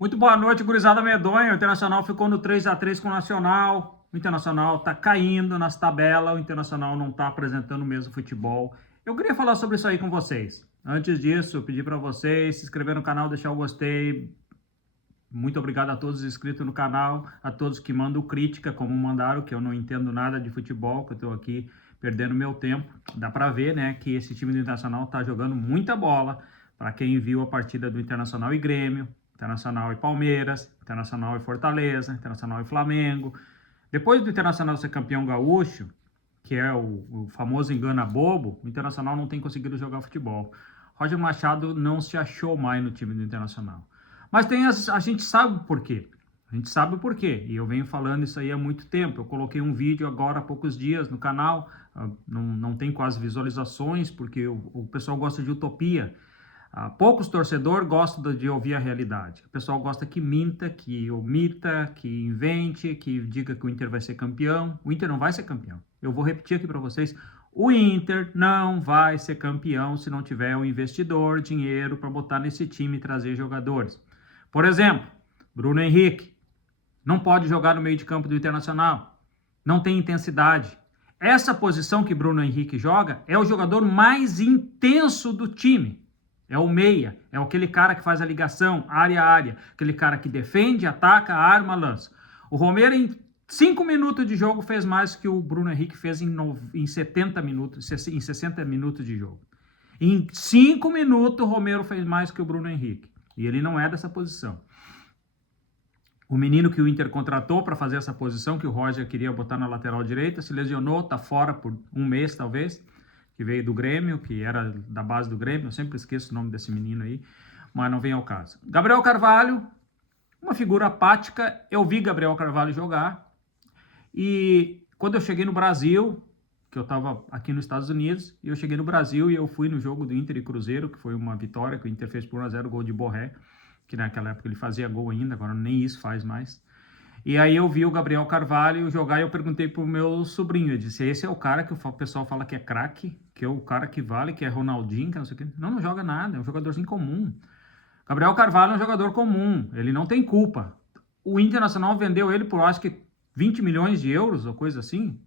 Muito boa noite, gurizada medonha. O Internacional ficou no 3-3 com o Nacional. O Internacional está caindo nas tabelas. O Internacional não está apresentando o mesmo futebol. Eu queria falar sobre isso aí com vocês. Antes disso, eu pedi para vocês se inscrever no canal, deixar o gostei. Muito obrigado a todos os inscritos no canal, a todos que mandam crítica, como mandaram, que eu não entendo nada de futebol, que eu estou aqui perdendo meu tempo. Dá para ver, né, que esse time do Internacional está jogando muita bola. Para quem viu a partida do Internacional e Grêmio, Internacional e Palmeiras, Internacional e Fortaleza, Internacional e Flamengo. Depois do Internacional ser campeão gaúcho, que é o famoso engana bobo, o Internacional não tem conseguido jogar futebol. Roger Machado não se achou mais no time do Internacional. Mas a gente sabe por quê. A gente sabe por quê. E eu venho falando isso aí há muito tempo. Eu coloquei um vídeo agora há poucos dias no canal. Não tem quase visualizações, porque o pessoal gosta de utopia. Poucos torcedores gostam de ouvir a realidade. O pessoal gosta que minta, que omita, que invente, que diga que o Inter vai ser campeão. O Inter não vai ser campeão. Eu vou repetir aqui para vocês. O Inter não vai ser campeão se não tiver um investidor, dinheiro para botar nesse time e trazer jogadores. Por exemplo, Bruno Henrique não pode jogar no meio de campo do Internacional. Não tem intensidade. Essa posição que Bruno Henrique joga é o jogador mais intenso do time. É o meia, é aquele cara que faz a ligação área a área, aquele cara que defende, ataca, arma, lança. O Romero, em 5 minutos de jogo, fez mais que o Bruno Henrique fez em 70 minutos, em 60 minutos de jogo. Em 5 minutos, o Romero fez mais que o Bruno Henrique. E ele não é dessa posição. O menino que o Inter contratou para fazer essa posição, que o Roger queria botar na lateral direita, se lesionou, está fora por um mês, talvez, que veio do Grêmio, que era da base do Grêmio, eu sempre esqueço o nome desse menino aí, mas não vem ao caso. Gabriel Carvalho, uma figura apática, eu vi Gabriel Carvalho jogar, e quando eu cheguei no Brasil, que eu estava aqui nos Estados Unidos, e eu cheguei no Brasil e eu fui no jogo do Inter e Cruzeiro, que foi uma vitória, que o Inter fez por 1-0, gol de Borré, que naquela época ele fazia gol ainda, agora nem isso faz mais. E aí eu vi o Gabriel Carvalho jogar e eu perguntei pro meu sobrinho, eu disse, esse é o cara que o pessoal fala que é craque, que é o cara que vale, que é Ronaldinho, que não sei o quê. Não joga nada, é um jogadorzinho comum. Gabriel Carvalho é um jogador comum, ele não tem culpa. O Internacional vendeu ele por, acho que, 20 milhões de euros ou coisa assim.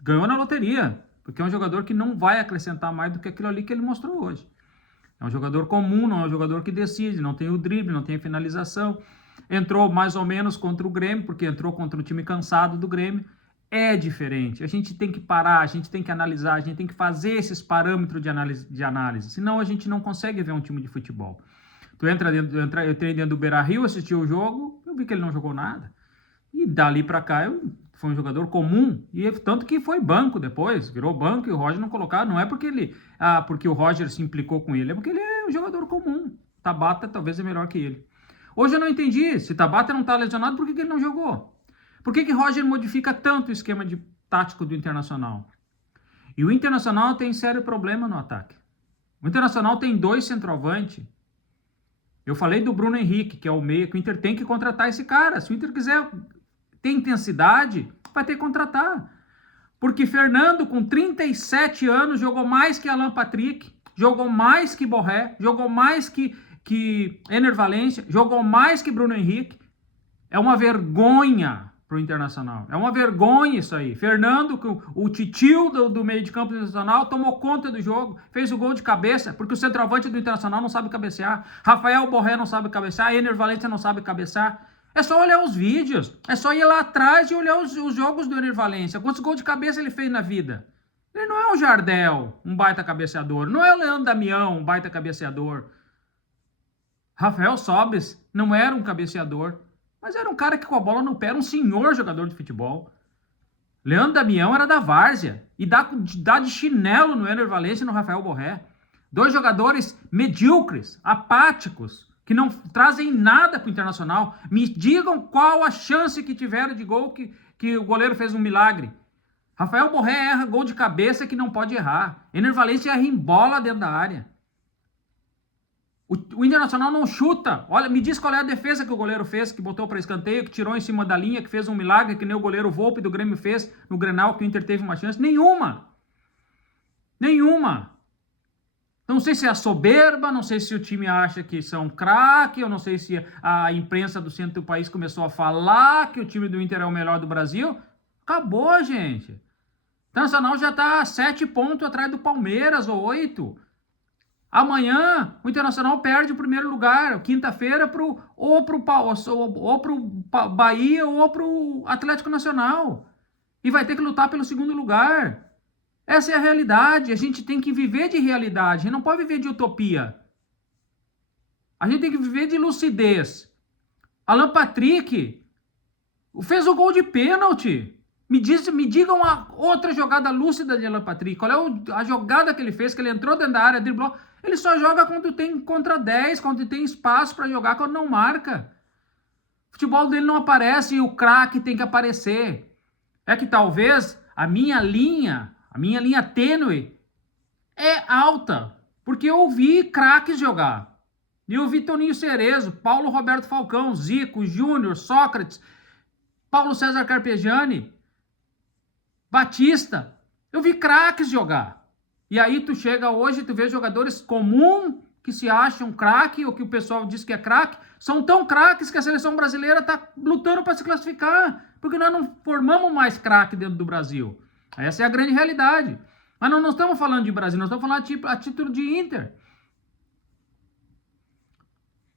Ganhou na loteria, porque é um jogador que não vai acrescentar mais do que aquilo ali que ele mostrou hoje. É um jogador comum, não é um jogador que decide, não tem o drible, não tem a finalização. Entrou mais ou menos contra o Grêmio, porque entrou contra um time cansado do Grêmio. É diferente. A gente tem que parar, a gente tem que analisar, a gente tem que fazer esses parâmetros de análise. Senão a gente não consegue ver um time de futebol. Eu entrei dentro do Beira-Rio, assisti o jogo, eu vi que ele não jogou nada. E dali para cá foi um jogador comum, e tanto que foi banco depois, virou banco e o Roger não colocava, não é porque o Roger se implicou com ele, é porque ele é um jogador comum. Tabata talvez é melhor que ele. Hoje eu não entendi, se Tabata não está lesionado, por que ele não jogou? Por que Roger modifica tanto o esquema tático do Internacional? E o Internacional tem sério problema no ataque. O Internacional tem 2 centroavantes. Eu falei do Bruno Henrique, que é o meia, que o Inter tem que contratar esse cara. Se o Inter quiser ter intensidade, vai ter que contratar. Porque Fernando, com 37 anos, jogou mais que Alan Patrick, jogou mais que Borré, jogou mais que Ener Valencia, jogou mais que Bruno Henrique. É uma vergonha pro Internacional. É uma vergonha isso aí. Fernando, o titio do meio de campo do Internacional, tomou conta do jogo, fez o gol de cabeça, porque o centroavante do Internacional não sabe cabecear. Rafael Borré não sabe cabecear, Ener Valencia não sabe cabecear. É só olhar os vídeos, é só ir lá atrás e olhar os jogos do Ener Valencia. Quantos gols de cabeça ele fez na vida? Ele não é o Jardel, um baita cabeceador. Não é o Leandro Damião, um baita cabeceador. Rafael Sobes não era um cabeceador, mas era um cara que com a bola no pé era um senhor jogador de futebol. Leandro Damião era da várzea e dá de chinelo no Ener Valencia e no Rafael Borré. 2 jogadores medíocres, apáticos, que não trazem nada para o Internacional. Me digam qual a chance que tiveram de gol que o goleiro fez um milagre. Rafael Borré erra gol de cabeça que não pode errar. Ener Valencia erra em bola dentro da área. O Internacional não chuta. Olha, me diz qual é a defesa que o goleiro fez, que botou para escanteio, que tirou em cima da linha, que fez um milagre, que nem o goleiro Volpe do Grêmio fez no Grenal, que o Inter teve uma chance. Nenhuma. Nenhuma. Não sei se é a soberba, não sei se o time acha que são craque, eu não sei se a imprensa do centro do país começou a falar que o time do Inter é o melhor do Brasil. Acabou, gente. O Internacional já está 7 pontos atrás do Palmeiras, ou 8. Amanhã o Internacional perde o primeiro lugar, quinta-feira, ou pro Bahia ou pro Atlético Nacional. E vai ter que lutar pelo segundo lugar. Essa é a realidade. A gente tem que viver de realidade. A gente não pode viver de utopia. A gente tem que viver de lucidez. Alan Patrick fez o gol de pênalti. Me digam uma outra jogada lúcida de Alan Patrick. Qual é a jogada que ele fez, que ele entrou dentro da área, driblou. Ele só joga quando tem contra 10, quando tem espaço para jogar, quando não marca. O futebol dele não aparece e o craque tem que aparecer. É que talvez a minha linha tênue é alta, porque eu vi craques jogar. E eu vi Toninho Cerezo, Paulo Roberto Falcão, Zico, Júnior, Sócrates, Paulo César Carpegiani, Batista. Eu vi craques jogar. E aí tu chega hoje, tu vê jogadores comuns que se acham craque, ou que o pessoal diz que é craque, são tão craques que a seleção brasileira está lutando para se classificar, porque nós não formamos mais craque dentro do Brasil. Essa é a grande realidade. Mas não estamos falando de Brasil, nós estamos falando a título de Inter.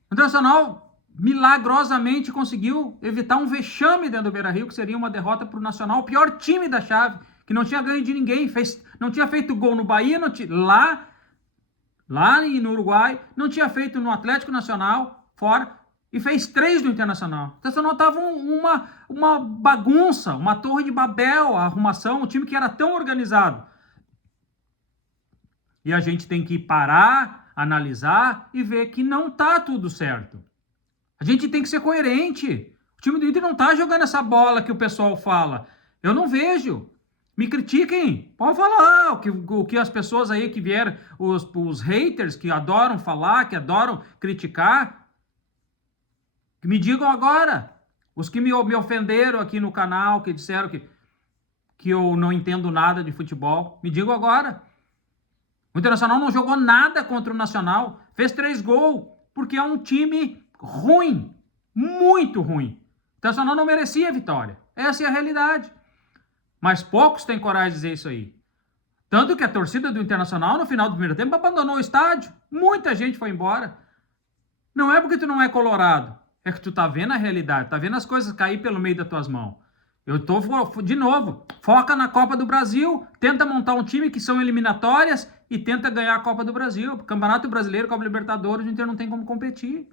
O Internacional milagrosamente conseguiu evitar um vexame dentro do Beira-Rio, que seria uma derrota para o Nacional, o pior time da chave, que não tinha ganho de ninguém, não tinha feito gol no Bahia, lá no Uruguai, não tinha feito no Atlético Nacional, fora, e fez 3 do Internacional. O Internacional estava uma bagunça, uma torre de Babel, a arrumação, um time que era tão organizado. E a gente tem que parar, analisar e ver que não está tudo certo. A gente tem que ser coerente. O time do Inter não está jogando essa bola que o pessoal fala. Eu não vejo. Me critiquem, pode falar o que as pessoas aí que vieram, os haters que adoram falar, que adoram criticar, que me digam agora. Os que me ofenderam aqui no canal, que disseram que eu não entendo nada de futebol, me digam agora. O Internacional não jogou nada contra o Nacional, fez 3 gols, porque é um time ruim, muito ruim. O Internacional não merecia a vitória, essa é a realidade. Mas poucos têm coragem de dizer isso aí. Tanto que a torcida do Internacional, no final do primeiro tempo, abandonou o estádio. Muita gente foi embora. Não é porque tu não é colorado. É que tu tá vendo a realidade. Tá vendo as coisas cair pelo meio das tuas mãos. De novo, foca na Copa do Brasil. Tenta montar um time que são eliminatórias e tenta ganhar a Copa do Brasil. Campeonato Brasileiro, Copa Libertadores, o Inter não tem como competir.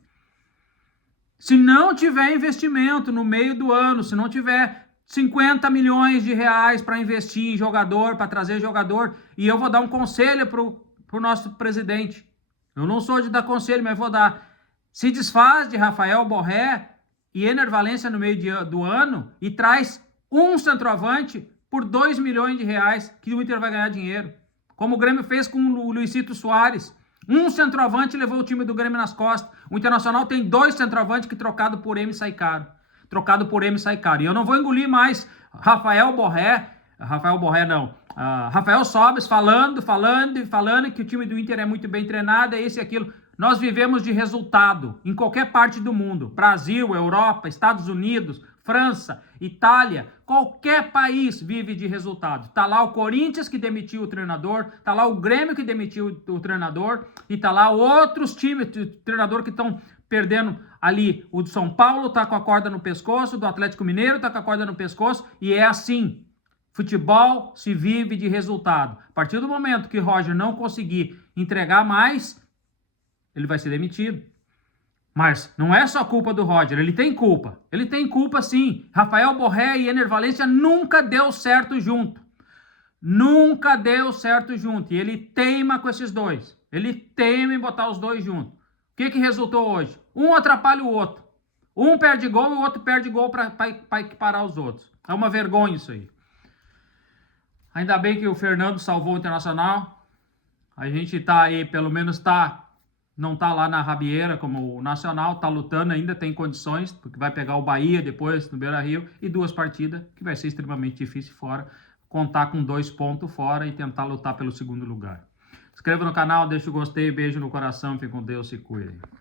Se não tiver investimento no meio do ano, se não tiver 50 milhões de reais para investir em jogador, para trazer jogador, e eu vou dar um conselho pro nosso presidente. Eu não sou de dar conselho, mas vou dar. Se desfaz de Rafael Borré e Ener Valencia no meio do ano e traz um centroavante por 2 milhões de reais que o Inter vai ganhar dinheiro. Como o Grêmio fez com o Luizito Soares. Um centroavante levou o time do Grêmio nas costas. O Internacional tem 2 centroavantes que trocado por M sai caro. E eu não vou engolir mais Rafael Sobes falando que o time do Inter é muito bem treinado, é esse e aquilo. Nós vivemos de resultado em qualquer parte do mundo. Brasil, Europa, Estados Unidos, França, Itália, qualquer país vive de resultado. Tá lá o Corinthians que demitiu o treinador, tá lá o Grêmio que demitiu o treinador e tá lá outros times, treinador que estão perdendo ali. O de São Paulo tá com a corda no pescoço, do Atlético Mineiro tá com a corda no pescoço e é assim. Futebol se vive de resultado. A partir do momento que Roger não conseguir entregar mais, ele vai ser demitido. Mas não é só culpa do Roger, ele tem culpa. Ele tem culpa sim. Rafael Borré e Ener Valencia nunca deu certo junto. Nunca deu certo junto. E ele teima com esses dois. Ele teima em botar os dois juntos. O que resultou hoje? Um atrapalha o outro. Um perde gol e o outro perde gol para equiparar os outros. É uma vergonha isso aí. Ainda bem que o Fernando salvou o Internacional. A gente tá aí, pelo menos não tá lá na rabieira como o Nacional, tá lutando, ainda tem condições, porque vai pegar o Bahia depois no Beira-Rio e 2 partidas, que vai ser extremamente difícil fora, contar com 2 pontos fora e tentar lutar pelo segundo lugar. Inscreva no canal, deixa o gostei, beijo no coração, fique com Deus, se cuidem.